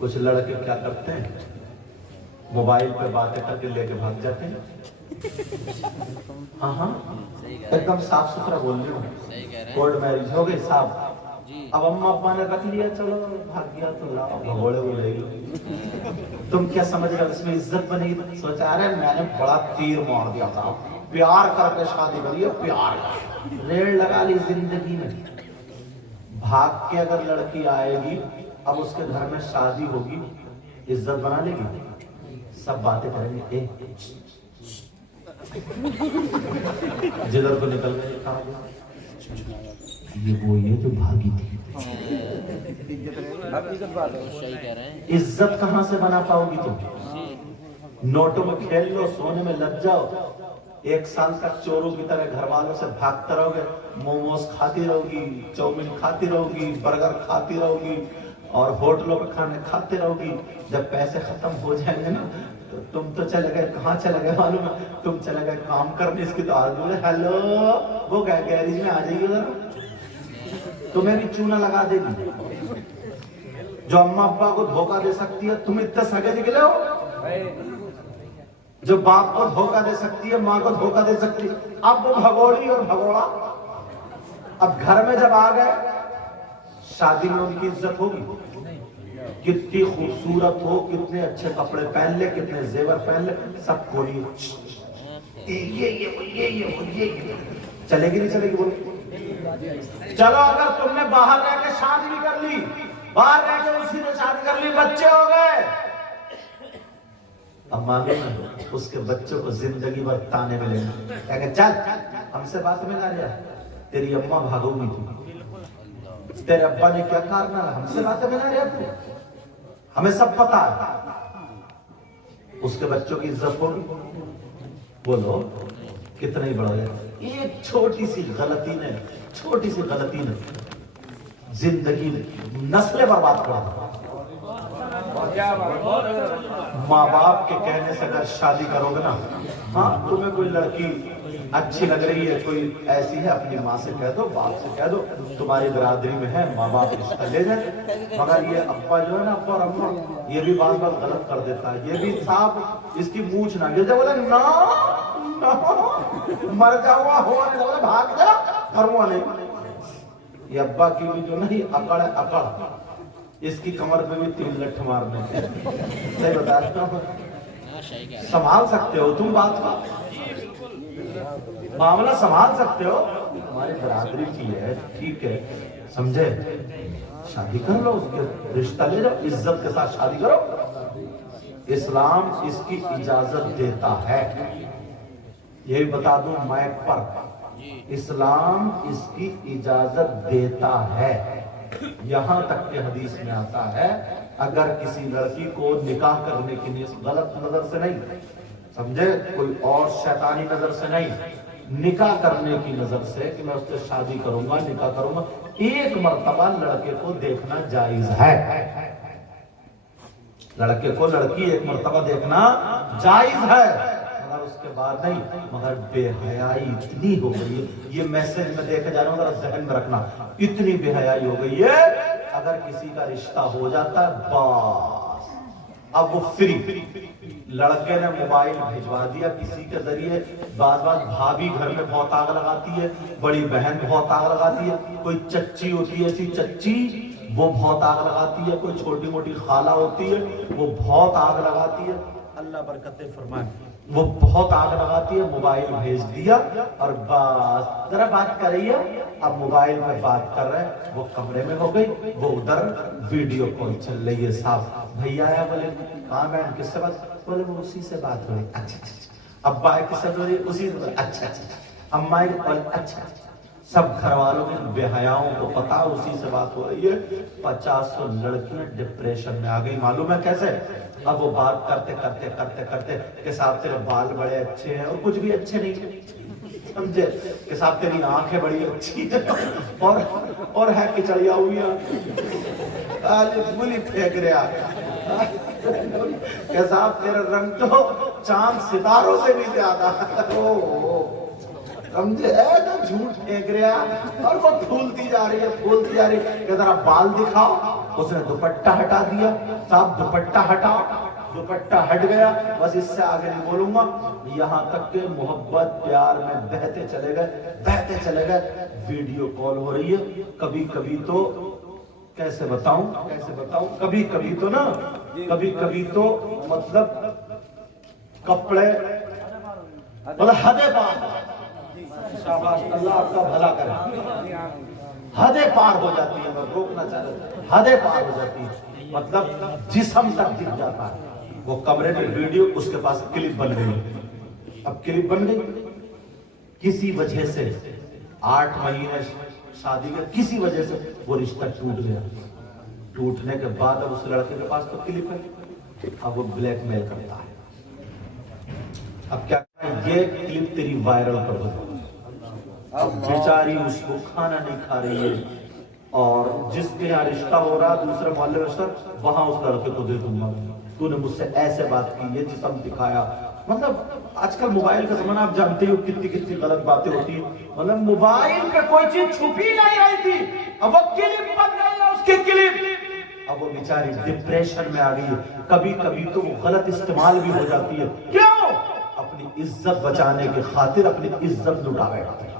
कुछ लड़के क्या करते हैं, मोबाइल पे बातें करके लेके भाग जाते हैं। हाँ हाँ एकदम साफ सुथरा बोल रही हूँ। कोर्ट मैरिज हो गई साहब, अब अम्मा अब्बा ने रख लिया, चलो भाग गया तो लाओ भगोड़े को ले लो। तुम क्या समझ रहे हो इसमें इज्जत बनेगी? सोचा अरे मैंने बड़ा तीर मार दिया था, प्यार करके शादी करी है, प्यार रेड़ लगा ली जिंदगी में। भाग के अगर लड़की आएगी, अब उसके घर में शादी होगी, इज्जत बना लेगी? सब बातें करेंगे, जिधर को निकल गए कहा ये वो ये जो भागी थी। इज्जत कहां से बना पाओगी तुम? नोटों में खेल लो, सोने में लग जाओ, 1 साल तक चोरों की तरह घर वालों से भागते रहोगे, मोमोज खाती रहोगी, चाउमीन खाती रहोगी, बर्गर खाती रहोगी और होटलों में खाने खाते रहोगी। जब पैसे खत्म हो जाएंगे ना तो तुम तो चले गए, कहाँ चले गए मालूम है? तुम चले गए काम करने। इसकी तो आज बोले हेलो वो गैरेज में आ जाइए जरा, तुम्हें भी चूना लगा देगी। जो अम्मा अब्बा को धोखा दे सकती है, तुम इतने सगे निकले हो। जो बाप को धोखा दे सकती है, माँ को धोखा दे सकती है, अब वो भगोड़ी और भगोड़ा। अब घर में जब आ गए, शादी में उनकी इज्जत होगी? कितनी खूबसूरत हो, कितने अच्छे कपड़े पहन ले, कितने जेवर पहन ले, सब कोई ये चलेगी नहीं चलेगी? बोलो चलो, अगर तुमने बाहर रह के शादी भी कर ली, बाहर रह के उसी ने शादी कर ली, बच्चे हो गए, अब मांगे उसके बच्चों को जिंदगी भर ताने मिलेंगे। कहेंगे चल हमसे बात में ना रहा, तेरी अम्मा भागोगी तू, तेरे अब्बा ने क्या करना, हमसे बात में ना रहा तू, हमें सब पता है। उसके बच्चों की इज्जत होगी? बोलो कितना ही बड़ा है। एक छोटी सी गलती ने जिंदगी नस्लें बर्बाद कर दी। माँ बाप के कहने से अगर शादी करोगे ना, हाँ तुम्हें कोई लड़की अच्छी लग रही है, कोई ऐसी है, अपनी माँ से कह दो, बाप से कह दो, तुम्हारी बिरादरी में है, माँ बाप रिश्ता ले जाए। मगर ये अब्बा जो है ना, अब्बा और अम्मा, ये भी बात गलत कर देता है। ये भी साहब इसकी मूछ ना गिर जाए, बोले ना मर जाऊंगा, होने लगा भाग जा, करूंगा नहीं। ये अब्बा की भी जो नहीं अकड़ है, अकड़, इसकी कमर पे भी 3 लठ मारने। सही बता रहा हूं, संभाल सकते हो तुम बात का, मामला संभाल सकते हो, हमारी बराबरी की है, ठीक है, समझे? शादी कर लो, उसके रिश्ता ले जाओ, इज्जत के साथ शादी करो। इस्लाम इसकी इजाजत देता है, यही बता दूं माइक पर, इस्लाम इसकी इजाजत देता है। यहां तक के हदीस में आता है, अगर किसी लड़की को निकाह करने की नीयत, गलत नजर से नहीं, समझे, कोई और शैतानी नजर से नहीं, निकाह करने की नजर से कि मैं उससे शादी करूंगा, निकाह करूंगा, 1 मर्तबा लड़के को देखना जायज है। लड़के को लड़की 1 मर्तबा देखना जायज है, मगर उसके बाद नहीं। मगर बेहयाई इतनी हो गई है, ये मैसेज में देखे जा रहा हूं, जरा ज़हन में रखना, इतनी बेहयाई हो गई है, अगर किसी का रिश्ता हो जाता है बस अब वो फ्री। लड़के ने मोबाइल भिजवा दिया किसी के जरिए, बात भाभी घर में बहुत आग लगाती है, बड़ी बहन बहुत आग लगाती है, कोई चच्ची होती है ऐसी चच्ची, वो बहुत आग लगाती है, कोई छोटी मोटी खाला होती है, वो बहुत आग लगाती है, अल्लाह बरकतें फरमाए, वो बहुत आग लगाती है। मोबाइल भेज दिया और बस जरा बात कर रही है, अब मोबाइल में बात कर रहे हैं, वो कमरे में हो गई, वो उधर वीडियो कॉल चल रही है। साहब भैया आया, बोले कहाँ मैम किससे बात? बोले वो उसी से बात हो रही। अच्छा, अब्बा किससे हो रही? उसी से। अच्छा, अम्मा, अच्छा, सब घर वालों के बेहयाओं को पता उसी से बात हो रही है। 50 लड़कियां डिप्रेशन में आ गई, मालूम है कैसे? अब वो बात करते करते करते करते कि साहब तेरे बाल बड़े अच्छे हैं, और कुछ भी अच्छे नहीं, समझे, कि साहब तेरी आंखें बड़ी अच्छी है, और है किचड़िया हुई, फूली फेंक रहा, कि साहब तेरा रंग तो चांद सितारों से भी ज्यादा, समझे, तो झूठ फेंक रहा, और वो फूलती जा रही है, फूलती जा रही है। कि जरा बाल दिखाओ, اس نے دوپٹہ ہٹا دیا. صاحب دوپٹہ ہٹا, دوپٹہ ہٹ گیا, بس اس سے آگے نہیں بولوں گا. یہاں تک کہ محبت پیار میں بہتے چلے گئے. ویڈیو کال ہو رہی ہے, کبھی کبھی تو کیسے بتاؤں, کبھی کبھی تو مطلب کپڑے مطلب حدیں پار, شاباش اللہ آپ کا بھلا کرے, حدیں پار ہو جاتی ہے. میں روکنا چاہ رہا, حدیں پار ہو جاتی ہے, مطلب جسم تک دکھ جاتا ہے. وہ کمرے میں ویڈیو, اس کے پاس کلپ بن گئی. اب کلپ بن گئی کسی وجہ سے 8 مہینے شادی کے, کسی وجہ سے وہ رشتہ ٹوٹ گیا. ٹوٹنے کے بعد اب اس لڑکے کے پاس تو کلپ ہے, اب وہ بلیک میل کرتا ہے. اب کیا یہ کلپ تیری وائرل کر دو. اب بیچاری اس کو کھانا نہیں کھا رہی ہے, اور جس کے یہاں رشتہ ہو رہا دوسرے محلے میں سر, وہاں اس لڑکے کو دے دوں گا, تو نے مجھ سے ایسے بات کی, یہ جسم دکھایا. مطلب آج کل موبائل کا زمانہ, آپ جانتے ہو کتنی غلط باتیں ہوتی ہیں. مطلب موبائل پہ کوئی چیز چھپی نہیں رہی تھی, اب وہ کلپ بن گئی ہے, اس کی کلپ. اب وہ بیچاری ڈپریشن میں آ گئی ہے. کبھی کبھی تو وہ غلط استعمال بھی ہو جاتی ہے. کیوں؟ اپنی عزت بچانے کی خاطر اپنی عزت لٹا بیٹھتی ہے.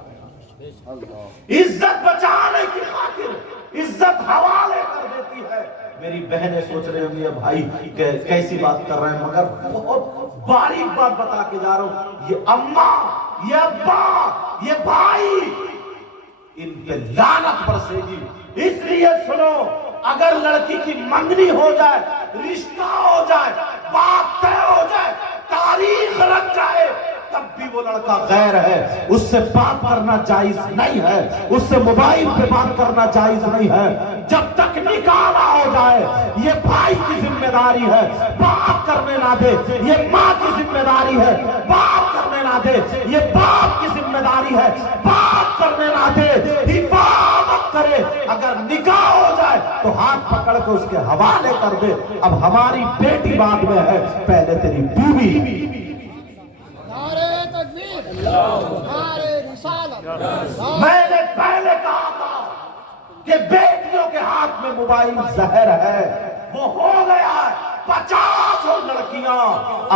عزت بچانے کی خاطر عزت حوالے کر دیتی ہے. میری بہنیں سوچ رہے ہوں گے بھائی کیسی بات کر رہے ہیں, مگر بہت باریک بات بتا کے جا رہا ہوں. یہ اماں, یہ ابا, یہ بھائی, ان پہ لعنت برسے گی. اس لیے سنو, اگر لڑکی کی منگنی ہو جائے, رشتہ ہو جائے, بات طے ہو جائے, تاریخ رکھ جائے, تب بھی وہ لڑکا غیر ہے, اس سے بات کرنا جائز نہیں ہے, اس سے موبائل پہ بات کرنا جائز نہیں ہے. جب تک نکاح نہ ہو جائے, یہ بھائی کی ذمہ داری ہے بات کرنے نہ دے, یہ ماں کی ذمہ داری ہے بات کرنے نہ دے, یہ باپ کی ذمہ داری ہے بات کرنے نہ دے, حفاظت کرے. اگر نکاح ہو جائے تو ہاتھ پکڑ کے اس کے حوالے کر دے. اب ہماری بیٹی بعد میں ہے, پہلے تیری بیوی. میں نے پہلے کہا تھا کہ بیٹیوں کے ہاتھ میں موبائل زہر ہے, وہ ہو گیا ہے. 50 لڑکیاں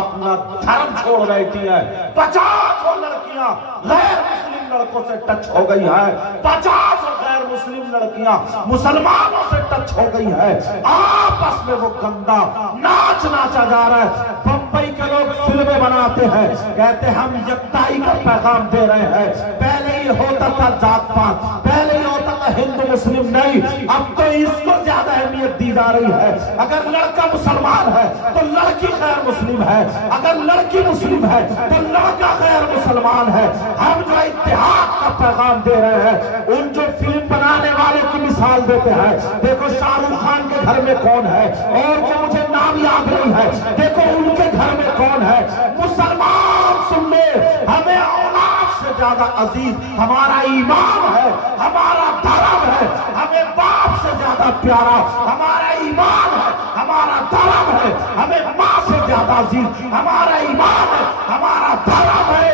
اپنا دھرم چھوڑ بیٹھی ہیں, 50 لڑکیاں غیر مسلم لڑکوں سے ٹچ ہو گئی ہیں, 50 غیر مسلم لڑکیاں مسلمانوں سے ٹچ ہو گئی ہیں. آپس میں وہ گندا ناچ ناچا جا رہا ہے. بمبئی کے لوگ فلمیں بناتے ہیں, کہتے ہیں ہم یکتائی کا پیغام دے رہے ہیں. پہلے ہی ہوتا تھا ذات پات, پہلے ہی ہوتا تھا ہندو مسلم, نہیں, اب تو اس کو زیادہ اہمیت دی جا رہی ہے. اگر لڑکا مسلمان ہے تو لڑکی غیر مسلم ہے, اگر لڑکی مسلم ہے تو لڑکا غیر مسلمان ہے. ہم جو اتحاد کا پیغام دے رہے ہیں, ان جو فلم بنانے والوں کی مثال دیتے ہیں, دیکھو شاہ رخ خان کے گھر میں کون ہے, اور جو مجھے نام یاد نہیں ہے, دیکھو ان کے گھر میں کون ہے. مسلمان سن لے, ہمیں اولاد سے زیادہ عزیز ہمارا ایمان ہے, ہمارا دھرم ہے. ہمیں باپ سے زیادہ پیارا ہمارا ایمان ہے, ہمارا دھرم ہے. ہمیں ماں سے زیادہ عزیز ہمارا ایمان ہے, ہمارا دھرم ہے.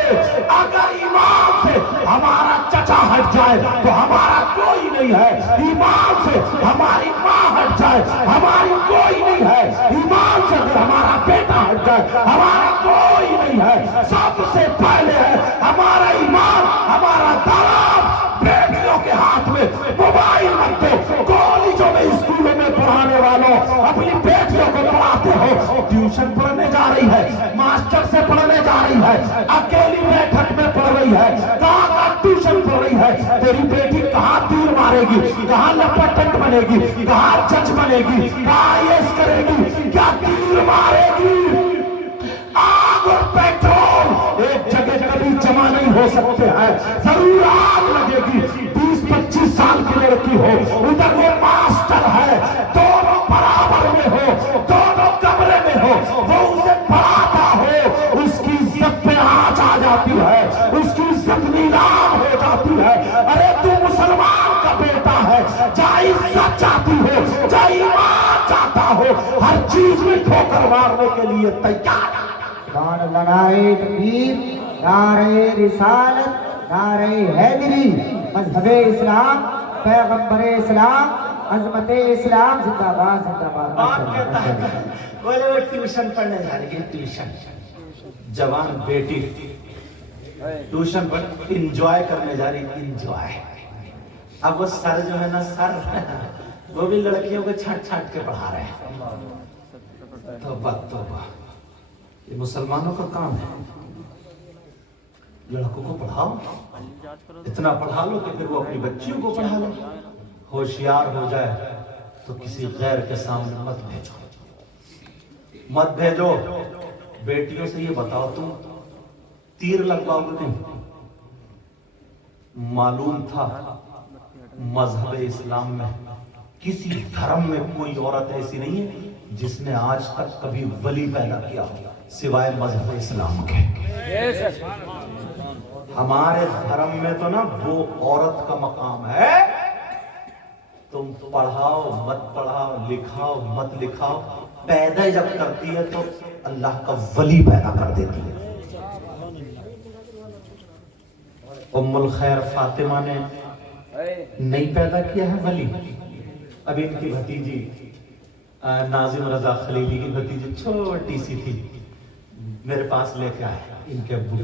اگر ایمان سے ہمارا چچا ہٹ جائے تو ہمارا کوئی نہیں ہے, ایمان سے ہماری ماں ہٹ جائے ہماری کوئی نہیں ہے, ایمان سے اگر ہمارا بیٹا ہٹ جائے ہمارا کوئی نہیں ہے. سب سے پہلے ہے ہمارا ایمان, ہمارا دھرم. بیٹیوں کے ہاتھ میں موبائل مت دو. کالجوں میں اسکولوں میں پڑھانے والوں اپنی بیٹیوں کو پڑھاتے ہو, ٹیوشن پڑھنے جا رہی ہے, ماسٹر سے پڑھنے جا رہی ہے, اکیلی بیٹھک میں پڑھ رہی ہے, کہاں ٹیوشن پڑھ رہی ہے. تیری بیٹی کہاں تیر مارے گی, کہاں لپٹنٹ بنے گی, کہاں جج بنے گی, کہاں ایس کرے گی, کیا تیر مارے گی. آگ اور پیٹرول ایک جگہ کبھی جمع نہیں ہو سکتے ہیں, ضرور آگ لگے گی. 20-25 سال کی لڑکی ہو, ادھر وہ ماسٹر ہے, دونوں برابر میں ہو, دونوں کمرے میں ہو, وہ اسے پڑھاتا ہو, اس کی عزت پہ آنچ آ جاتی ہے, اس کی عزت نیلام ہو جاتی ہے. ارے تو مسلمان کا بیٹا ہے, چاہے عزت چاہتی ہو, چاہے ایمان چاہتا ہو, ہر چیز میں ٹھوکر مارنے کے لیے تیار. سبحان اللہ. نعرہ تکبیر, نعرہ رسالت, نعرہ حیدری. مذہب اسلام, پیغمبر اسلام عظمت اسلام زندہ باد زندہ باپ کہتا ہے باد. بولے وہ ٹیوشن پڑھنے جا رہی ہے ٹیوشن. جوان بیٹی ٹیوشن پر انجوائے کرنے جا رہی انجوائے. اب وہ سر جو ہے نا سر وہ بھی لڑکیوں کو چھاٹ چھاٹ کے پڑھا رہے ہیں. توبہ توبہ یہ مسلمانوں کا کام ہے. لڑکوں کو پڑھاؤ اتنا پڑھا لو کہ پھر وہ اپنی بچیوں کو پڑھا لو. ہوشیار ہو جائے تو کسی غیر کے سامنے مت بھیجو مت بھیجو. بیٹیوں سے یہ بتاؤ تم تیر لگواؤ گے نہیں. معلوم تھا مذہب اسلام میں کسی دھرم میں کوئی عورت ایسی نہیں ہے جس نے آج تک کبھی ولی پیدا کیا سوائے مذہب اسلام کے. ہمارے دھرم میں تو نا وہ عورت کا مقام ہے. تم پڑھاؤ مت پڑھاؤ لکھاؤ مت لکھاؤ پیدا جب کرتی ہے تو اللہ کا ولی پیدا کر دیتی ہے. ام الخیر فاطمہ نے نہیں پیدا کیا ہے ولی. ابھی ان کی بھتیجی ناظم رضا خلیلی کی بھتیجی چھوٹی سی تھی میرے پاس لے کے آئے ان کے ابو.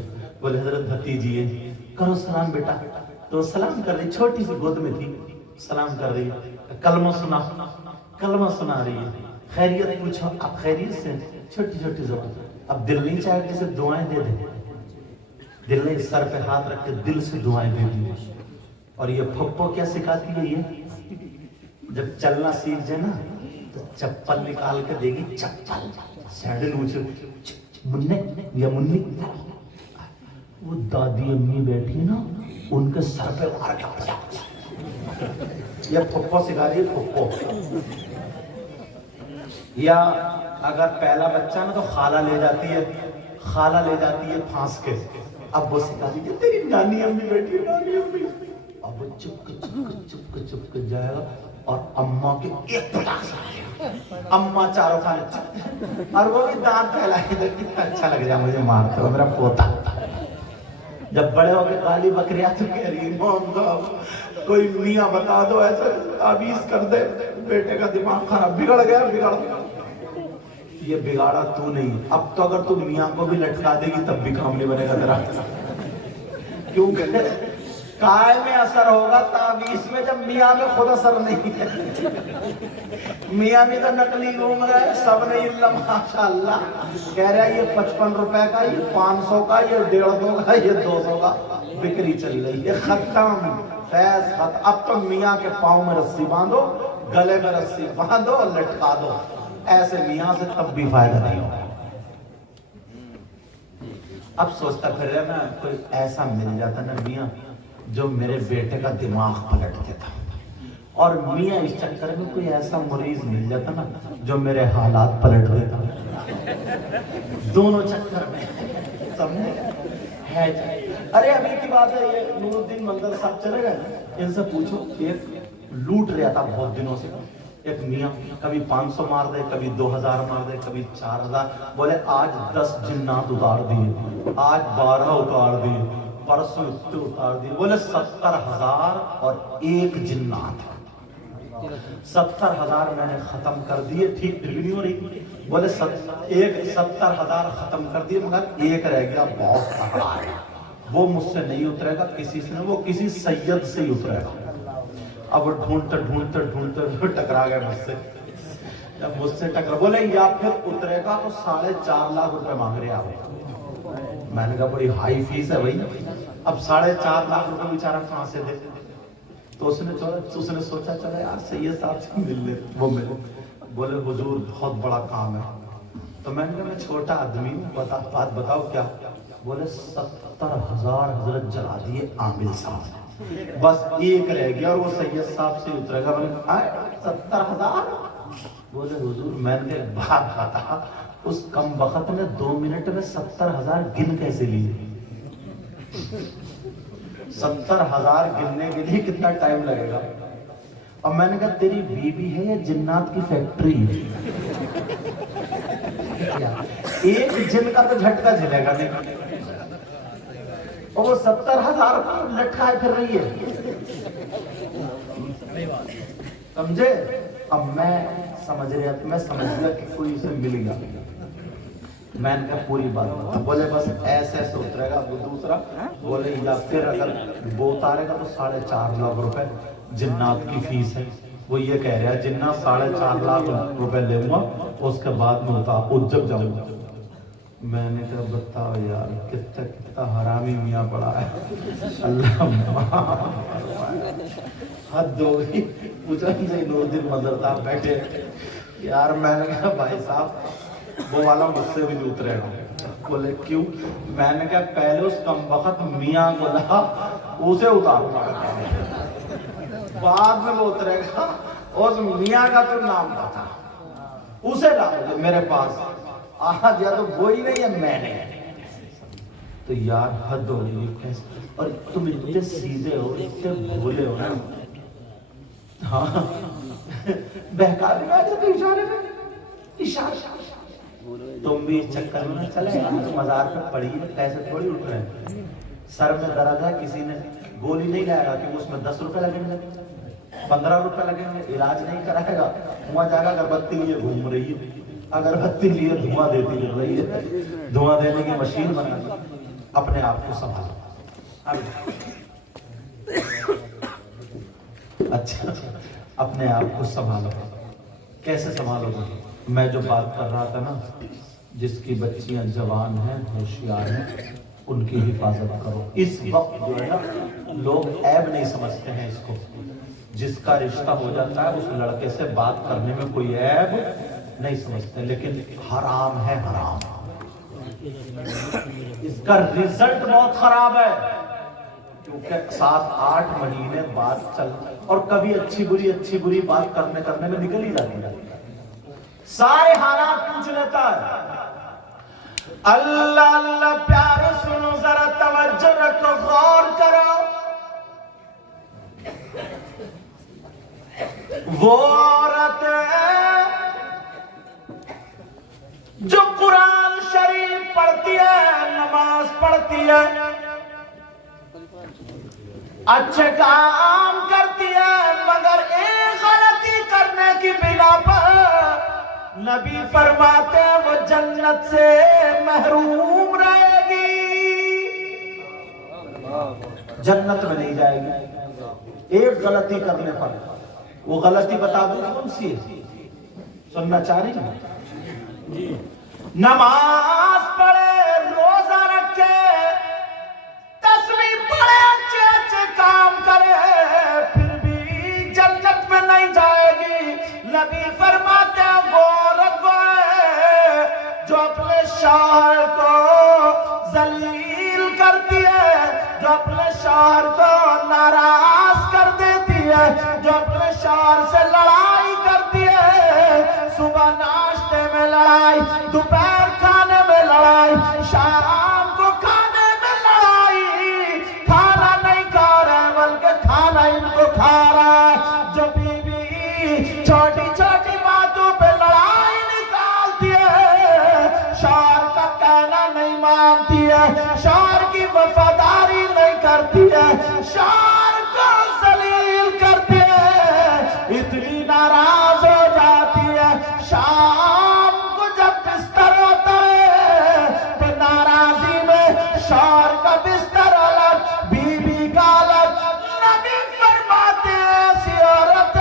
بولے حضرت بھتیجی ہے کرو سلام بیٹا. تو سلام کر رہی چھوٹی سی گود میں تھی سلام کر رہی کلمہ سنا رہی ہے. خیریت پوچھو آپ خیریت سے چھوٹی چھوٹی زبان. اب دل نہیں چاہے کسی دعائیں دے دیں. دل نے سر پہ ہاتھ رکھ کے دل سے دعائیں دے دی. اور یہ پھپھو کیا سکھاتی ہے یہ جب چلنا سیکھ جائے نا تو چپل نکال کے دے گی. چپل سینڈل اونچے مننے یا منی. وہ دادی امی بیٹھی نا ان کے سر پہ مار کے یہ پھپھو سکھا رہی ہے پھپھو. یا اگر پہلا بچہ نا تو خالہ لے جاتی ہے پھانس کے. اب وہ سکھا دی تیری نانی امی بیٹھی نانی امی. اب وہ چپ کے جائے گا اور اماں کے ایک پٹاخ سے آئے گا. اماں چاروں کھانے اور وہ بھی دانت پھیلائے گا. کتنا اچھا لگ جائے مجھے مارتے ہو میرا پوتا. جب بڑے ہو کے کالی بکریاں تو کہہ رہی کوئی میاں بتا دو ایسا تعویذ کر دے بیٹے کا دماغ خراب بگڑ گیا. یہ بگاڑا تو نہیں. اب تو اگر تو میاں کو بھی لٹکا دے گی تب بھی کام نہیں بنے گا تیرا. کیونکہ کائے میں اثر ہوگا تعویذ میں جب میاں میں خود اثر نہیں ہے. میاں بھی تو نقلی گھوم رہا ہے سب نے اللہ ماشاءاللہ کہہ رہا ہے یہ 55 روپے کا یہ 500 کا یہ 150 کا یہ 200 کا بکری چل رہی ہے. ختم فیض ختم. اب تو میاں کے پاؤں میں رسی باندھو گلے میں رسی باندھو اور لٹکا دو. ایسے میاں سے تب بھی فائدہ نہیں ہوگا. اب سوچتا پھر رہا نا کوئی ایسا مل جاتا نا میاں جو میرے بیٹے کا دماغ پلٹ دیتا. اور میاں اس چکر میں کوئی ایسا مریض مل جاتا نا جو میرے حالات پلٹ دیتا. دونوں چکر میں سمجھے ہے. ارے ابھی کی بات ہے یہ نور الدین مندر صاحب چلے گئے نا ان سے پوچھو. ایک لوٹ رہا تھا بہت دنوں سے ایک میاں کبھی 500 مار دے کبھی 2000 مار دے کبھی 4000. بولے آج 10 جنات اتار دیے آج 12 اتار دیے پرسوں اتنے اتار دیے. بولے 70,000 اور ایک جنات 70,000 میں نے ختم کر دیے. ٹھیک پھر بھی نہیں ہو رہی. بولے 70,000 ختم کر دیے مگر ایک رہ گیا بہت تگڑا ہے وہ مجھ سے نہیں اترے گا کسی سے وہ کسی سید سے ہی اترے گا. اب وہ ڈھونڈتے ٹکرا گئے مجھ سے. جب مجھ سے ٹکرا بولے یا پھر اترے گا تو 4.5 لاکھ روپے مانگ رہے آپ. میں نے کہا بڑی ہائی فیس ہے بھائی. اب 4.5 لاکھ روپے بیچارہ کہاں سے دے. تو اس نے سوچا چلا یار سید صاحب سے مل لے. وہ ملے. بولے حضور بہت بڑا کام ہے. تو میں نے کہا میں چھوٹا آدمی ہوں بات بتاؤ کیا. بولے 70,000 حضرت جلا دیے عامل صاحب بس ایک رہ گیا اور وہ سید صاحب سے اترے گا. 70,000. بولے حضور میں نے ایک بات بتا اس کم وقت نے 2 منٹ میں 70,000 گن کیسے لیے. 70,000 گننے کے لیے کتنا ٹائم لگے گا. اور میں نے کہا تیری بیوی ہے یا جنات کی فیکٹری ہے. ایک جن کا تو جھٹکا جھلے گا نہیں اور وہ 70,000 لٹکائے پھر رہی ہے. समझे? अब मैं समझ गया कि कोई इसे मिल गया। मैंने कहा पूरी बात बता। बोले बस ऐसे ऐसे उतरेगा। वो दूसरा बोले या फिर अगर वो उतारेगा तो 4.5 लाख रुपए जिन्नात की फीस है। वो ये कह रहा है जिन्ना 4.5 लाख रुपए लूंगा, उसके बाद में उज्जब जाऊंगा। मैंने कहा बताओ यार कितना हरामी मियाँ पड़ा है। अल्लाह हद हो गई। पूछा कि नूरुद्दीन मदरदार बैठे यार। मैंने कहा भाई साहब वो वाला मुझसे भी नहीं उतरेगा। बोले क्यों? मैंने कहा पहले उस कमबख्त मियाँ को ला, उसे उतारूंगा, बाद में वो उतरेगा। उस मियाँ का तो नाम पता, उसे ला मेरे पास। आज या तो वही नहीं है मैंने। तो यार हद हो गई कैसे। और तुम इतने सीधे हो, इतने भोले हो ना। हाँ बहका भी ना तो इशारे में इशारा। तुम भी इस चक्कर में ना चले यार। मजार पे पड़ी है, पैसे थोड़ी उठ रहे हैं। सर में दर्द है, किसी ने गोली नहीं लाएगा कि उसमें 10 रुपए लगेंगे, 15 रुपए लगेंगे, इलाज नहीं कराएगा। वहां जाकर अगरबत्ती लिए घूम रही है, अगरबत्ती लिए धुआं देती फिर रही है, धुआं देने की मशीन बना। अपने आप को संभालो। अच्छा अपने आप को संभालो। कैसे संभालोगे? मैं जो बात कर रहा था ना, जिसकी बच्चियां जवान हैं, होशियार हैं, उनकी हिफाजत करो। इस वक्त जो है ना लोग ऐब नहीं समझते हैं इसको। जिसका रिश्ता हो जाता है उस लड़के से बात करने में कोई ऐब नहीं समझते, लेकिन हराम है हराम। इसका रिजल्ट बहुत खराब है, क्योंकि 7-8 महीने बाद चल और कभी अच्छी बुरी बात करने में निकल ही जाती है। सारे हालात पूछ लेता है। अल्लाह अल्लाह प्यारे सुनो, जरा तवज्जो रखो, गौर करो। वो औरत जो कुरान शरीफ पढ़ती है, नमाज पढ़ती है, अच्छे काम करती है, मगर एक गलती करने की बिना पर नबी फरमाते हैं वो जन्नत से महरूम रहेगी, जन्नत में नहीं जाएगी। एक गलती करने पर। वो गलती बता दो कौन सी है? सुनना चाह रही है? नमाज पढ़े, रोजा रखे, तस्वीर पढ़े, अच्छे काम करे, फिर भी जन्नत में नहीं जाएगी। नबी फरमाते हैं वो औरत जो अपने शौहर को जलील करती है, जो अपने शौहर को नाराज कर देती है, जो अपने शौहर से लड़ाई करती है, सुबह नाश्ते में लड़ाई, दोपहर खाने में लड़ाई, शाम को खाने में लड़ाई, खाना नहीं खा रहे बल्कि खाना इनको खा रहा है। जो बीवी छोटी छोटी बातों पे लड़ाई निकालती है, शौहर का कहना नहीं मानती है, शौहर की वफादारी नहीं करती है, शौहर को जलील करती है, इतनी नाराज हो जाती है। शाम को जब बिस्तर होता है तो नाराजी में शौहर का बिस्तर अलग, बीवी का अलग। नबी फरमाते हैं ऐसी औरत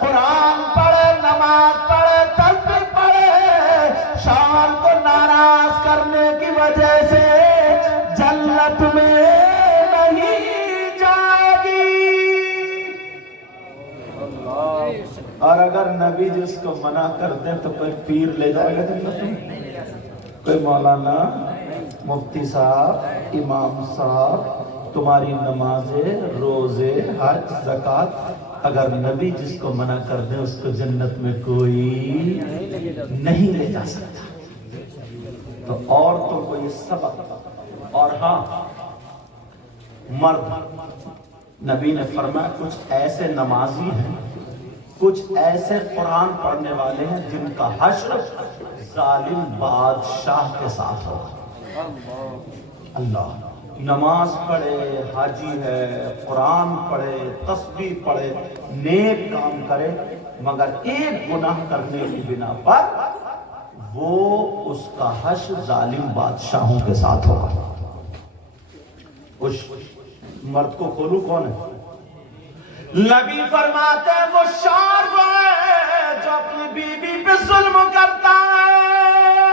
कुरान पढ़े, नमाज पढ़े, तस्बीह पढ़े, शौहर को नाराज करने की वजह से जन्नत में नहीं जाएगी। और अगर नबी जिसको मना कर दे तो कोई पीर ले जाएगा जन्नत में? कोई मौलाना, मुफ्ती साहब, इमाम साहब, तुम्हारी नमाजें, रोजे, हज, ज़कात, अगर नबी जिसको मना कर दे उसको जन्नत में कोई नहीं ले जा सकता। तो औरतों को ये सबक। और हाँ मर्द, नबी ने फरमाया कुछ ऐसे नमाजी हैं, कुछ ऐसे कुरान पढ़ने वाले हैं जिनका हश्र जालिम बादशाह के साथ होगा। अल्लाह نماز پڑھے، حاجی ہے، قرآن پڑھے، تسبیح پڑھے، نیک کام کرے، مگر ایک گناہ کرنے کی بنا پر وہ اس کا حشر ظالم بادشاہوں کے ساتھ ہوگا۔ اس مرد کو کھولو کون ہے؟ نبی فرماتے ہیں وہ شار وہ ہے جو اپنی بیوی پہ ظلم کرتا ہے،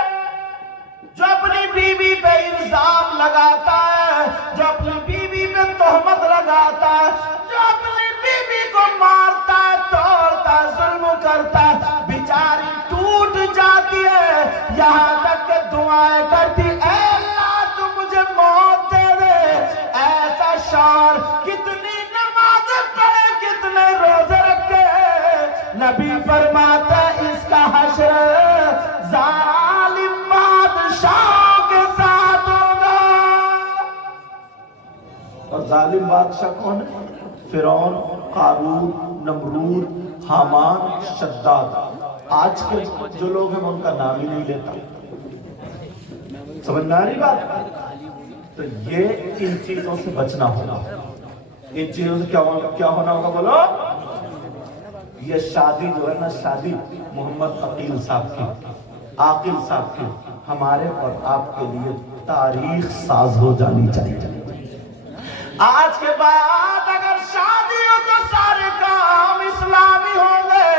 جو اپنی بیوی پہ الزام لگاتا ہے، جو اپنی بیوی پہ تہمت لگاتا ہے، جو اپنی بیوی کو مارتا ہے، توڑتا ہے، ظلم کرتا ہے، بیچاری ٹوٹ جاتی ہے، یہاں تک کہ دعائیں کرتی، اے اللہ تو مجھے موت دے دے۔ ایسا شان کتنی نمازیں پڑھے، کتنے روزے رکھے، نبی فرماتا ہے اس کا حشر ظالم بادشاہ کے ساتھ ہوگا۔ اور ظالم بادشاہ کون ہے؟ فرعون، قارون، نمرود، حامان، شداد۔ آج کے جو لوگ ہیں میں ان کا نام ہی نہیں لیتا، سمجھ میں آ رہی بات؟ تو یہ ان چیزوں سے بچنا ہوگا۔ ان چیزوں سے کیا ہونا ہوگا بولو؟ یہ شادی جو ہے نا، شادی محمد عقیل صاحب کی، عاقل صاحب کی، ہمارے اور آپ کے لیے تاریخ ساز ہو جانی چاہیے۔ آج کے بعد اگر شادی ہو تو سارے کام اسلامی ہوں گے۔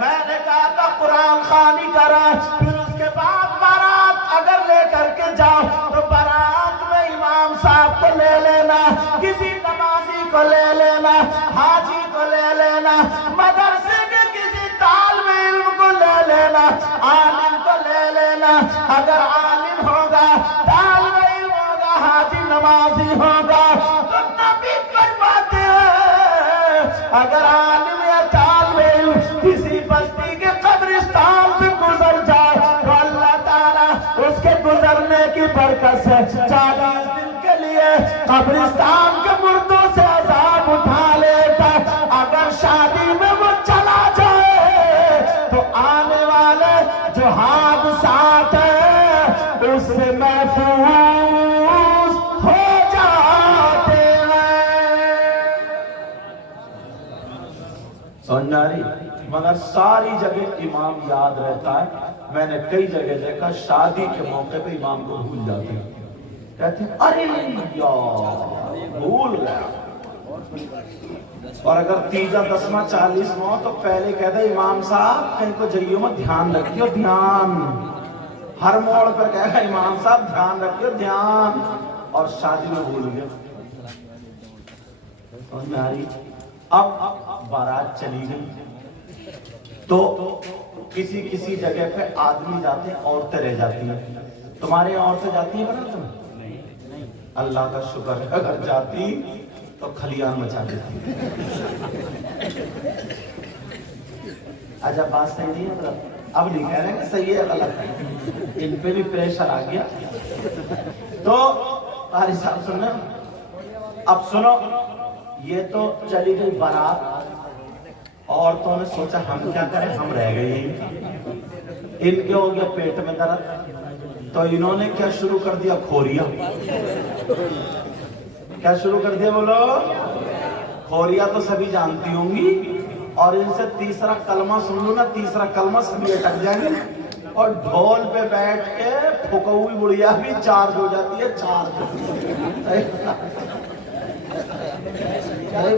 میں نے کہا تھا قرآن خوانی کریں، پھر اس کے بعد بارات اگر لے کر کے جاؤ تو بارات میں امام صاحب کو لے لینا، کسی نمازی کو لے لینا، حاجی کو لے لینا، مدرسے کے کسی طالب علم کو لے لینا، عالم کو لے لینا۔ اگر عالم ہوگا، طالب علم ہوگا، حاجی نمازی ہوگا تو نبی فرماتے ہیں اگر عالم یا طالب علم کسی بستی کے قبرستان سے گزر جائے تو اللہ تعالیٰ اس کے گزرنے کی برکت سے 40 دن کے لیے قبرستان کے مردوں سے عذاب اٹھا لیتا۔ اگر شادی میں وہ چلا جائے تو آنے والے جو حادثات ہیں اس سے محفوظ ہو جاتے ہیں۔ سمجھ آ رہی؟ مگر ساری جگہ امام یاد رہتا ہے۔ میں نے کئی جگہ دیکھا شادی کے موقع پہ امام کو بھول جاتے ہیں، کہتے ہیں ارے یار بھول گیا۔ اور اگر تیجا دسواں 40واں تو پہلے کہتے ہیں امام صاحب کہیں کو جائیو میں دھیان رکھیو، دھیان ہر موڑ پر کہے گا امام صاحب دھیان رکھیو، دھیان، اور شادی میں بھول گیا۔ سمجھ میں آ رہی؟ اب بارات چلی گئی تو کسی جگہ پہ آدمی جاتے ہیں، عورتیں رہ جاتی ہیں۔ تمہارے یہاں عورتیں جاتی ہیں بنا تمہیں؟ اللہ کا شکر ہے، اگر جاتی تو کھلیان مچا دیتی۔ عجب بات صحیح نہیں ہے، اب نہیں کہہ رہے ہیں کہ صحیح ہے غلط ہے، ان پہ بھی پریشر آ گیا۔ تو قاری صاحب سننا، اب سنو، یہ تو چلی گئی بارات، عورتوں نے سوچا ہم کیا کریں، ہم رہ گئے ہیں۔ ان کے ہو گیا پیٹ میں درد، تو انہوں نے کیا شروع کر دیا؟ کھوریا۔ کیا شروع کر دیا بولو؟ کھوریا تو سبھی جانتی ہوں گی، اور ان سے تیسرا کلمہ سن لو نا، تیسرا کلمہ سبھی اٹک جائیں گے، اور ڈھول پہ بیٹھ کے پھکوئی بڑھیا بھی چارج ہو جاتی ہے، چارج۔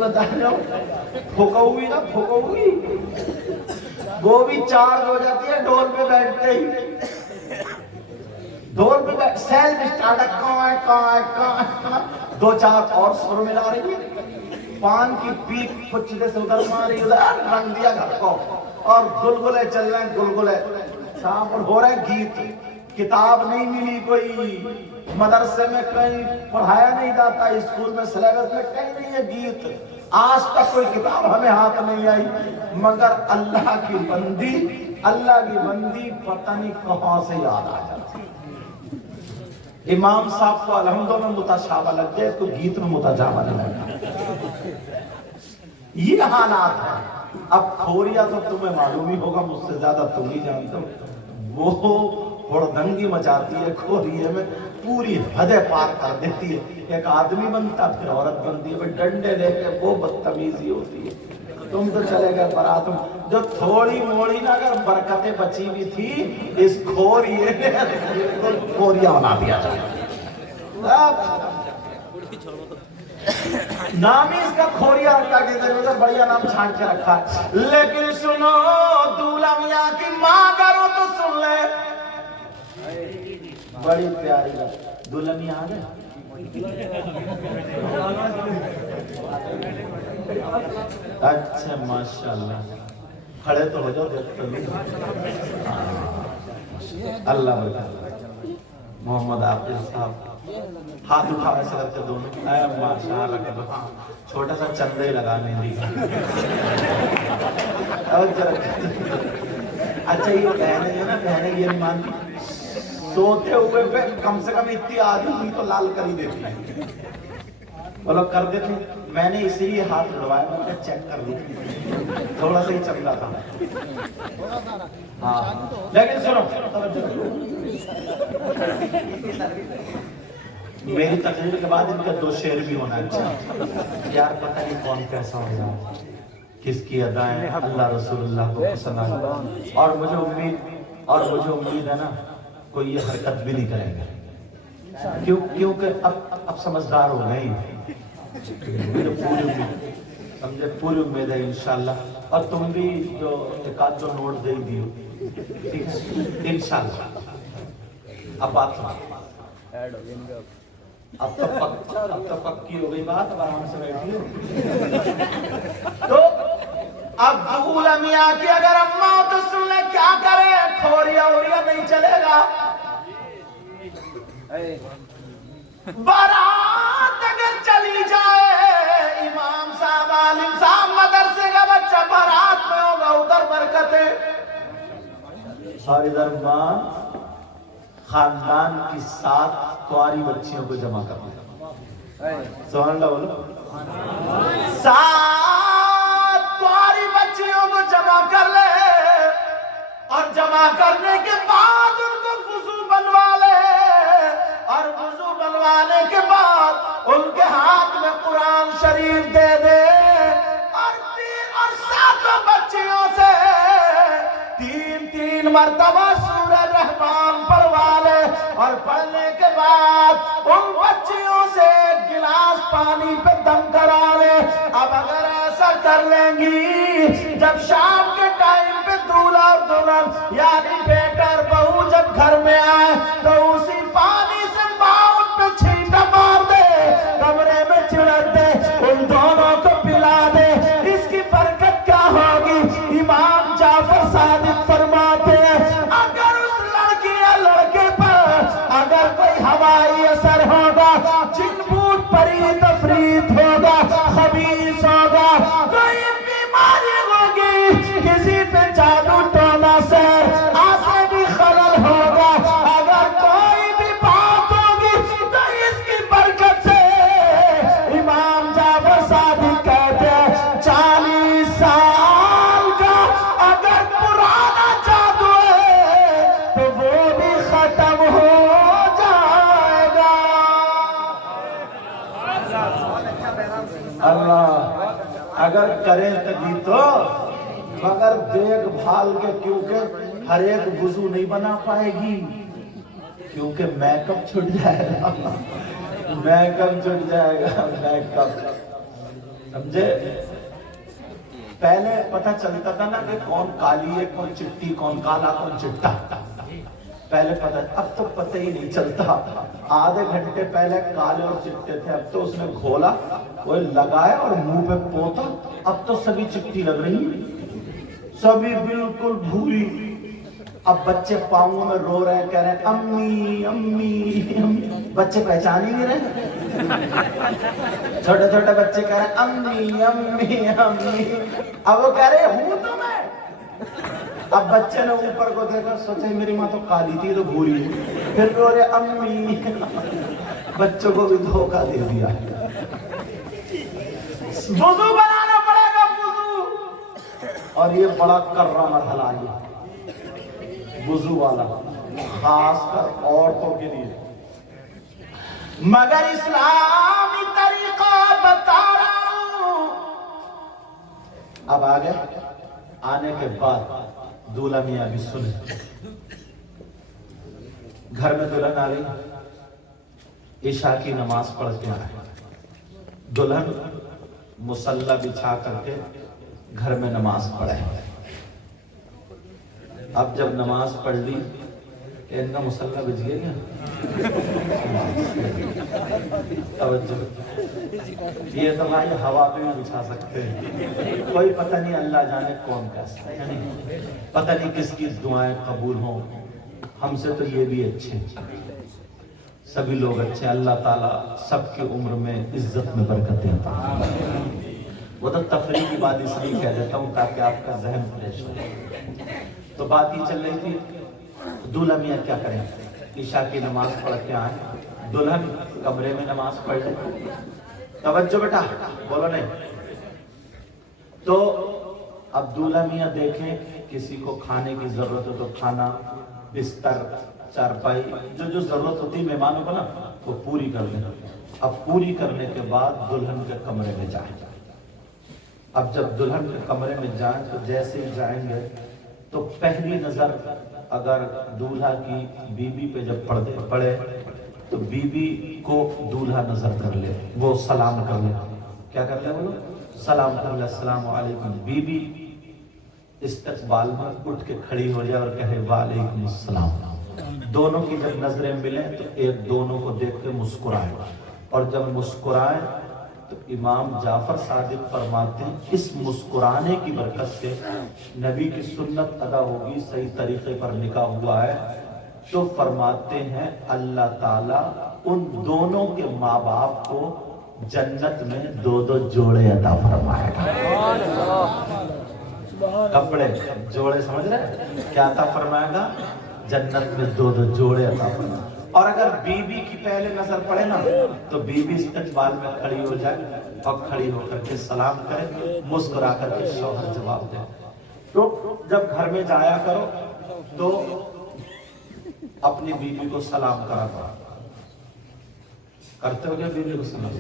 بتا رہا ہوں، پھکوئی نا پھکوئی، وہ بھی چارج ہو جاتی ہے ڈھول پہ بیٹھتے ہی۔ ڈھول پہ بیٹھ سیل بھی سٹارٹ، دو چار اور سروں میں لگا رہی ہے، پان کی پیک پچھلے سے ادھر ماری، ادھر رنگ دیا گھر کو، اور گلگلے چل رہے ہیں، گلگلے شام پر ہو رہے ہیں گیت۔ کتاب نہیں ملی کوئی، مدرسے میں کہیں پڑھایا نہیں جاتا، اسکول میں سلیبس میں کہیں نہیں ہے گیت، آج تک کوئی کتاب ہمیں ہاتھ نہیں آئی، مگر اللہ کی بندی پتہ نہیں کہاں سے یاد آ جاتی۔ امام صاحب کو الحمدہ میں متشابہ لگ جائے، اس کو گیت میں متجابہ نہیں لگا۔ یہ حالات ہے۔ اب کھوریا تو تمہیں معلوم ہی ہوگا، مجھ سے زیادہ تم ہی جانتے ہو، وہ हुड़दंगी मचाती है, खोरिए में पूरी हदें पार कर देती है। एक आदमी बनता फिर औरत बनती है, फिर डंडे लेके वो बदतमीजी होती है। तुम तो चले गए बारात में, जो थोड़ी मोड़ी ना अगर बरकतें बची भी थी, इस खोरिए ने बिल्कुल खोरिया बना दिया। नाम ही इसका खोरिया रखा गया, बढ़िया नाम छांट के रखा है। लेकिन सुनो, दूल्हा मियां की मां करो तो सुन ले, बड़ी प्यारी बात। दूल्हा मियां आ गए, अच्छा माशाल्लाह, खड़े तो हो जाओ, देखते अल्लाह मोहम्मद आफिज साहब हाथ उठा ऐसे करके दोनों, माशाल्लाह, छोटा सा चंदा ही लगा मेहंदी का। अच्छा ये बहने जो ना, बहने ये नहीं मानती, सोते हुए पे कम से कम इतनी आदमी हुई तो लाल कर ही देती, वो लोग कर देते। मैंने इसीलिए हाथ उड़वाया, मैंने चेक कर ली, थोड़ा सा ही चंदा था। हाँ लेकिन सुनो, मेरी तकरीर के बाद इनका 2 शेर भी होना चाहिए। यार पता नहीं कौन कैसा हो जाए, किसकी अदाएं अल्लाह रसूलुल्लाह को पसंद आए, और मुझे उम्मीद है ना कोई ये हरकत भी नहीं करेंगे, क्योंकि अब समझदार हो गए, समझे, पूरी उम्मीद है इंशाल्लाह। और तुम भी जो एक आध 2 नोट दे दियो, ठीक है इंशाल्लाह। अब बात सुनो, अब तो पक्की हो गई बात, अब आराम से बैठिए। तो अब दूल्हा मियां की अगर अम्मा हो तो सुन ले, क्या करे, खोरिया ओरिया नहीं चलेगा। बारात अगर चली जाए, इमाम साहब, आलिम साहब, मदरसे का बच्चा बारात में होगा, उधर बरकतें, और इधर मां खानदान की 7 कुंवारी बच्चियों को जमा करना। सुभान अल्लाह बोलो, 7 कुंवारी बच्चियों को जमा कर ले, और जमा करने के बाद उनको वुजू बनवा ले, और वुजू बनवाने के बाद उनके हाथ में कुरान शरीफ दे दे, और 7 बच्चियों से 3-3 मरतबा सूरह रहमान पढ़वा ले, और पढ़ने के बाद उन बच्चियों से एक गिलास पानी पे दम करा ले। अब अगर ऐसा कर लेंगी, जब शाम के टाइम पे दूल्हा और दुल्हन यानी बेटा और बहू जब घर में आए, तो उसी पानी से माउथ पे छींटा मार दे, कमरे में छिड़क दे, उन दोनों को पिला दे। इसकी बरकत क्या होगी, इमाम जाफर सादिक फरमाते हैं, अगर उस लड़की या लड़के पर अगर कोई हवाई असर होगा, जिन-बूट परी तफरीत होगा, खबीस होगा, कोई बीमारी होगी, किसी पे जादू टोना से आसे भी खलल होगा, अगर कोई भी बात होगी, तो इसकी बरकत से इमाम जाफर सादिक कहते हैं 40 साल का अगर पुराना जादू है, तो वो भी खत्म हो जाएगा। अल्लाह अगर करें तभी तो, मगर देखभाल के, क्योंकि हर एक वुजू नहीं बना पाएगी, क्योंकि मेकअप छूट जाएगा, मेकअप छूट जाएगा, मेकअप, समझे। पहले पता चलता था ना कि कौन काली है, कौन चिट्टी, कौन काला, कौन चिट्टा, पहले पता, अब तो पता ही नहीं चलता। आधे घंटे पहले काले और चिट्टे थे, अब तो उसने घोला, वो लगाया और मुंह पे पोता, अब तो सभी चिट्टी लग रही, सभी बिल्कुल भूरी। अब बच्चे पाँवों में रो रहे हैं, कह रहे हैं अम्मी अम्मी अम्मी, बच्चे पहचान ही नहीं रहे। छोटे छोटे बच्चे कह रहे हैं अम्मी अम्मी अम्मी, अब वो कह रहे हूं तो मैं। अब बच्चे ने ऊपर को देखा, सोचे मेरी माँ तो काली थी, तो भूरी, फिर रो रहे अम्मी। बच्चों को भी धोखा दे दिया। वुजू बनाना पड़ेगा, वुजू, और ये बड़ा कर्रा मरहला है वुजू वाला। खास कर औरतों के लिए। मगर इस्लामी तरीका बता रहा हूं। अब आगे आने के बाद दूल्हा मियां भी सुने। घर में दुल्हन आ गई, इशा की नमाज पढ़ के आए। दुल्हन मुसल्ला बिछा करके घर में नमाज पढ़े। अब जब नमाज पढ़ ली, इनका मुसल्ला बिछ गया क्या? ये तो भाई हवा पे भी बिछा सकते हैं, कोई पता नहीं, अल्लाह जाने कौन कैसा, यानी पता नहीं किसकी दुआएं कबूल हों। हमसे तो ये भी अच्छे, सभी लोग अच्छे, अल्लाह ताला सबकी उम्र में इज्जत में बरकतें अता फरमाए। वो तो तफरीह की बात इसलिए कह देता हूँ ताकि आपका जहन फ्रेश हो। तो बात ये चल रही थी, दूल्हा मियाँ क्या करें? ईशा की नमाज पढ़ के आए, दुल्हन कमरे में नमाज पढ़ ले। तवज्जो बेटा, बोलो नहीं। तो अब दूल्हा मियाँ देखें किसी को खाने की जरूरत हो तो खाना, बिस्तर, चारपाई, जो जो जरूरत होती है मेहमानों को ना, वो पूरी कर लेना। अब पूरी करने के बाद दुल्हन के कमरे में जाए। अब जब दुल्हन के कमरे में जाएं तो जैसे ही जाएंगे तो पहली नजर अगर दूल्हा की बीबी पे जब पड़े तो बीबी को दूल्हा नजर कर ले, वो सलाम कर ले। क्या कर ले? बोलो सलाम कर ले, अस्सलाम वालेकुम। बीबी इस्तकबाल में उठ के खड़ी हो जाए और कहे वालेकुम अस्सलाम। दोनों की जब नजरें मिले तो एक दोनों को देख के मुस्कुराए, और जब मुस्कुराए तो इमाम जाफर सादिक फरमाते हैं इस मुस्कुराने की बरकत से नबी की सुन्नत अदा होगी, सही तरीके पर निकाह हुआ है। तो फरमाते हैं अल्लाह ताला उन दोनों के माँ बाप को जन्नत में 2-2 जोड़े अता फरमाएगा। कपड़े जोड़े, समझ रहे क्या अता फरमाएगा? जन्नत में 2-2 जोड़े अता फरमाएगा। और अगर बीबी की पहले नजर पड़े ना तो बीबी इस्तकबाल में खड़ी हो जाए और खड़ी होकर के सलाम करे, मुस्कुरा करके शौहर जवाब दे। तो जब घर में जाया करो तो अपनी बीबी को सलाम करा करो। करते हो क्या बीबी को सलाम?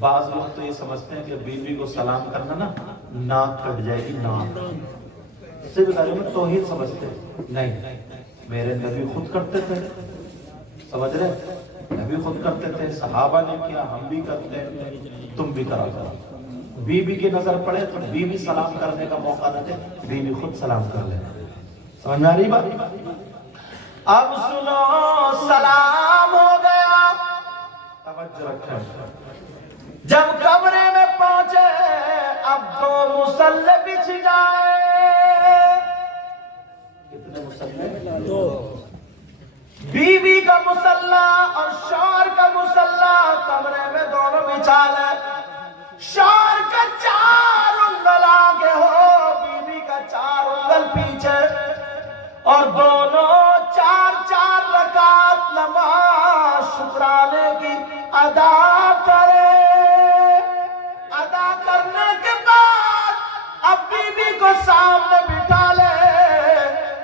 बाज लोग तो ये समझते हैं कि बीबी को सलाम करना ना नाक कट जाएगी, नाक से में तौहीद समझते हैं। नहीं, मेरे नबी खुद करते थे, समझ रहे? नबी खुद करते थे, सहाबा ने किया, हम भी करते हैं, तुम भी करा करो। बीबी की नजर पड़े तो बीबी सलाम करने का मौका न दे, बीबी खुद सलाम कर ले। समझ में आ रही बात? अब सुनो, सलाम हो गया, तवज्जो रखें। जब कमरे में पहुंचे अब 2 मुसल्ले बिछ जाए। कितने मुसल्ले? 2। बीवी का मुसल्ला और शौहर का मुसल्ला कमरे में दोनों बिछा ले। शौहर का 4 उंगल आगे हो, बीवी का 4 उंगल पीछे, और दोनों 4-4 रकात नमाज शुक्राने की अदा करे। अदा करने के बाद अब बीवी को सामने बिठा ले।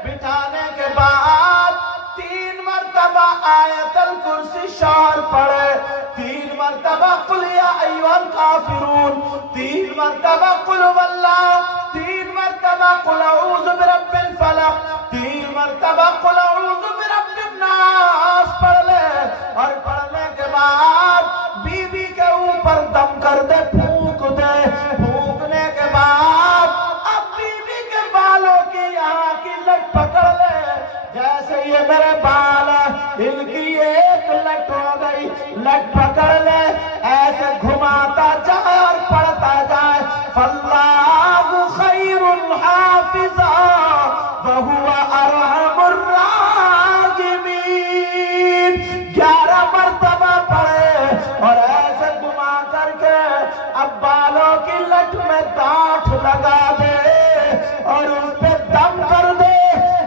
बिठाने के बाद 3 मरतबा आयतल कुर्सी शौहर पढ़े, 3 मरतबा कुल या अय्युहल काफिरून, 3 मरतबा कुल वल्लाह, 3 मरतबा कुल अऊज़ु बिरब्बिल फलक, 3 मरतबा कुल अऊज़ु बिरब्बिन नास पढ़ ले। और पढ़ने के बाद बीवी के ऊपर दम कर दे, फूंक दे। फूंकने के बाद अब बीवी के बालों की यहाँ की लट पकड़ ले। जैसे ये मेरे बाल है, इनकी एक लट हो गई, लट पकड़ ले, ऐसे घुमाता जाए और पढ़ता जाए। फल्लाहु खैरुल हाफिज़ा व हुवा अरहमुर राहिमीन। 11 मरतबा पढ़े और ऐसे घुमा करके अब बालों की लट में गांठ लगा दे और उस पे दम कर दे।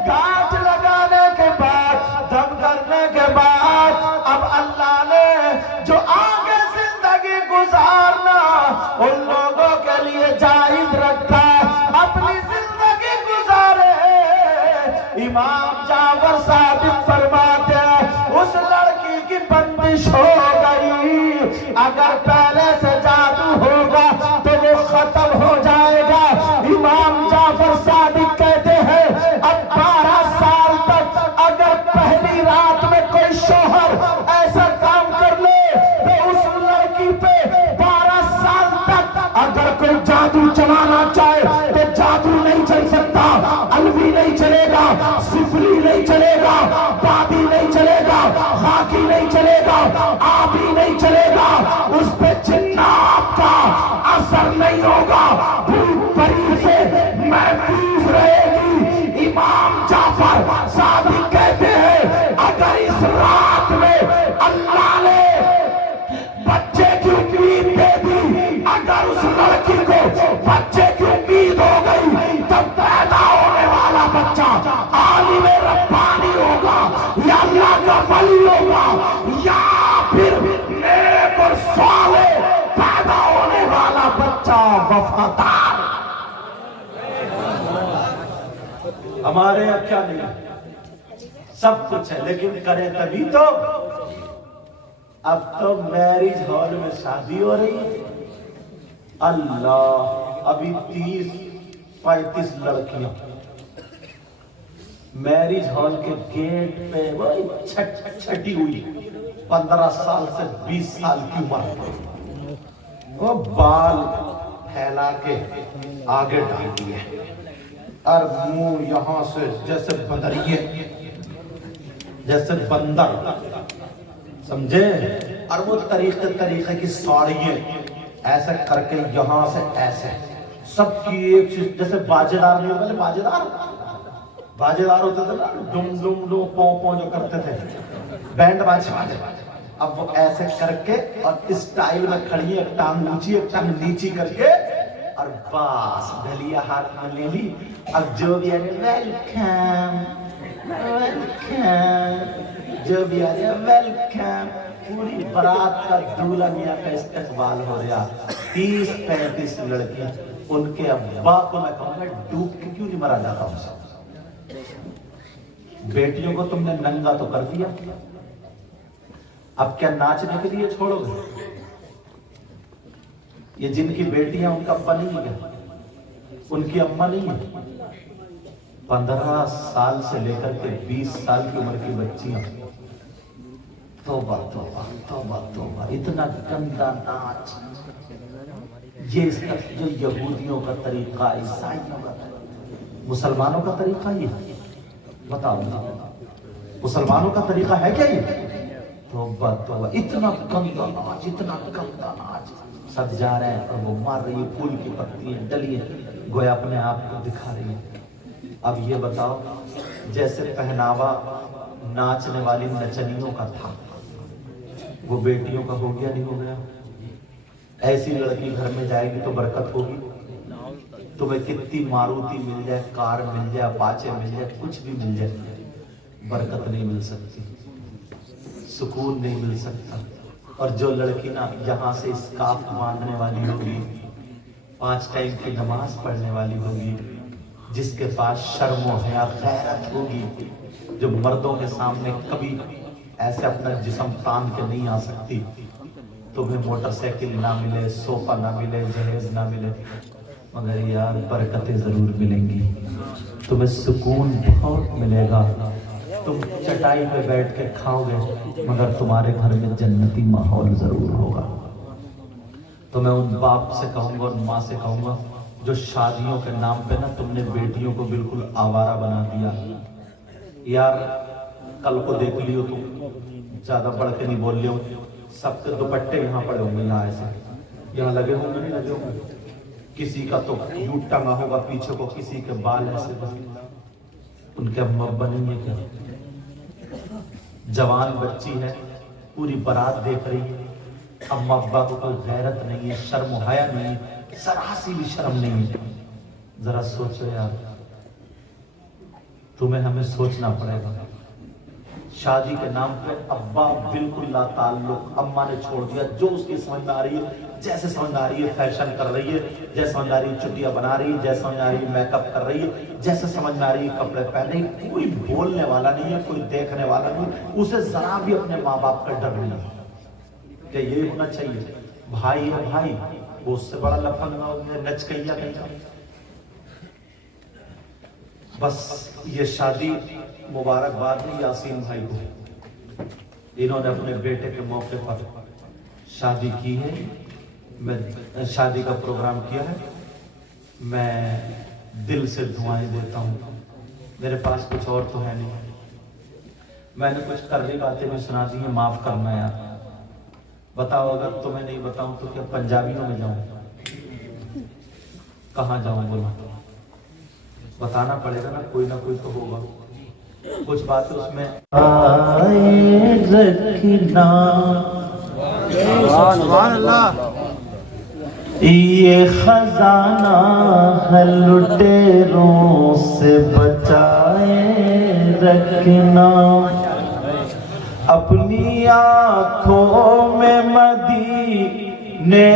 गांठ लगाने के बाद, दम करने के बाद अब अल्लाह ने जो आगे से सादिक फरमाते हैं उस लड़की की बंदिश हो गई, अगर पहले से जादू होगा तो वो खत्म हो जाएगा। इमाम जाफर सादिक कहते हैं अब 12 साल तक अगर पहली रात में कोई शोहर ऐसा काम कर ले तो उस लड़की पे 12 साल तक अगर कोई जादू चलाना चाहे तो जादू नहीं चल सकता, अलवी नहीं चलेगा, सिफली नहीं चलेगा, बादी नहीं चलेगा, खाकी नहीं चलेगा, आबी नहीं चलेगा, उस पे जिन्नात का असर नहीं होगा, भूत परी से महफूज रहेगी। इमाम जाफर सादिक कहते हैं अगर इस रात में अल्लाह ने बच्चे की उम्मीद दे दी, अगर उस लड़की को बच्चे की उम्मीद हो गई तब पैदा होने वाला बच्चा आलिम रब्बानी होगा या अल्लाह का वली होगा या फिर नेक और सालेह पैदा होने वाला बच्चा वफादार। हमारे यहाँ क्या नहीं, सब कुछ है, लेकिन करें तभी तो। अब तो मैरिज हॉल में शादी हो रही है, अल्लाह, अभी 30-35 लड़कियां मैरिज हॉल के गेट पे वही छटी हुई 15 साल से 20 साल की उम्र, वो बाल फैला के आगे डाल दिए और मुंह यहां से जैसे बंदरिए, जैसे बंदर, समझे, और वो तरीके की साड़ियां ऐसे करके यहां से ऐसे सबकी एक चीज, जैसे बाजेदार नहीं होते, बाजेदार होते थे ना, डुम डुम डुम पौ पौ जो करते थे, बैंड बाजे, अब वो ऐसे करके और इस स्टाइल में खड़ी, एक टांग ऊंची एक टांग नीची करके, और बस ढलिया हाथ में ले ली, अब जो भी आए वेलकम वेलकम, जो भी आ रहा वेलकम, पूरी बारात का दूल्हा मियां का इस्तकबाल हो रहा। 30-35 लड़कियां, उनके अब्बा को मैं कहूंगा डूब के क्यों नहीं मरा जाता हूं सब। बेटियों को तुमने नंगा तो कर दिया, अब क्या नाचने के लिए छोड़ोगे? ये जिनकी बेटियां उनका अब्बा नहीं है, उनकी अम्मा नहीं है, 15 साल से लेकर के 20 साल की उम्र की बच्चियां, तौबा तौबा तौबा तौबा, इतना गंदा नाच। ये इसका जो यहूदियों का तरीका, ईसाइयों का, मुसलमानों का तरीका ये बताओ, मुसलमानों का तरीका है क्या ये? तौबा तौबा, इतना गंदा नाच, इतना गंदा नाच। सब जा रहे हैं और वो मार रही है, फूल की पत्तियां डलियां, गोया अपने आप को दिखा रही है। अब ये बताओ, जैसे पहनावा नाचने वाली नचनियों का था, वो बेटियों का हो गया नहीं हो गया? ऐसी लड़की घर में जाएगी तो बरकत होगी। तुम्हें कितनी मारुति मिल जाए, कार मिल जाए, अपाचे मिल जाए, कुछ भी मिल जाए, बरकत नहीं मिल सकती, सुकून नहीं मिल सकता। और जो लड़की ना यहाँ से स्कार्फ बांधने वाली होगी, 5 टाइम की नमाज पढ़ने वाली होगी, जिसके पास शर्म और हया गैरत होगी, जो मर्दों के सामने कभी ऐसे अपना जिस्म तान के नहीं आ सकती, तुम्हें मोटरसाइकिल ना मिले, सोफा ना मिले, जहेज ना मिले, मगर यार बरकतें जरूर मिलेंगी, तुम्हें सुकून बहुत मिलेगा। तुम चटाई पे बैठ के खाओगे, मगर तुम्हारे घर में जन्नती माहौल जरूर होगा। तो मैं उन बाप से कहूंगा और माँ से कहूंगा जो शादियों के नाम पे ना तुमने बेटियों को बिल्कुल आवारा बना दिया। यार कल को देख लियो, तुम ज्यादा बढ़ के नहीं बोल लियो, सबके दुपट्टे यहाँ पड़े होंगे, यहाँ ऐसे यहाँ लगे होंगे, नहीं लगे होंगे, किसी का तो यूं टंगा होगा पीछे को, किसी के बाल ऐसे बने, उनके अम्मा बनेंगे क्या? जवान बच्ची है, पूरी बारात देख रही है, अम्मा अब्बा को कोई गैरत नहीं है, शर्म हया नहीं है, जरा सी भी शर्म नहीं है। जरा सोचो यार, तुम्हें हमें सोचना पड़ेगा। शादी के नाम पे अब्बा बिल्कुल ला ताल्लुक, अम्मा ने छोड़ दिया, जो उसकी समझ में आ रही है جیسے سمجھ آ رہی ہے فیشن کر رہی ہے، جیسے سمجھ آ رہی ہے چٹیاں بنا رہی ہے، جیسے سمجھ آ رہی ہے میک اپ کر رہی ہے، جیسے سمجھ میں آ رہی ہے کپڑے پہن رہی ہے، کوئی بولنے والا نہیں ہے، کوئی دیکھنے والا نہیں ہے، اسے ذرا بھی اپنے ماں باپ کا ڈر نہیں ہے کہ یہ ہونا چاہیے بھائی ہے بھائی، وہ اس سے بڑا لفنگا نچ کیا نہیں۔ بس یہ شادی مبارکباد نہیں یاسین بھائی کو، انہوں نے اپنے بیٹے کے موقع پر شادی کی ہے، میں شادی کا پروگرام کیا ہے، میں دل سے دعائیں دیتا ہوں، میرے پاس کچھ اور تو ہے نہیں، میں نے کچھ کڑوی باتیں بھی سنا دی ہیں، معاف کرنا یار، بتاؤ اگر تمہیں نہیں بتاؤں تو کیا پنجابیوں میں جاؤں، کہاں جاؤں بولو، بتانا پڑے گا نا، کوئی نہ کوئی تو ہوگا، کچھ باتیں اس میں آئے رکھنا سبحان اللہ، یہ خزانہ ہے لٹیروں سے بچائے رکھنا، اپنی آنکھوں میں مدینے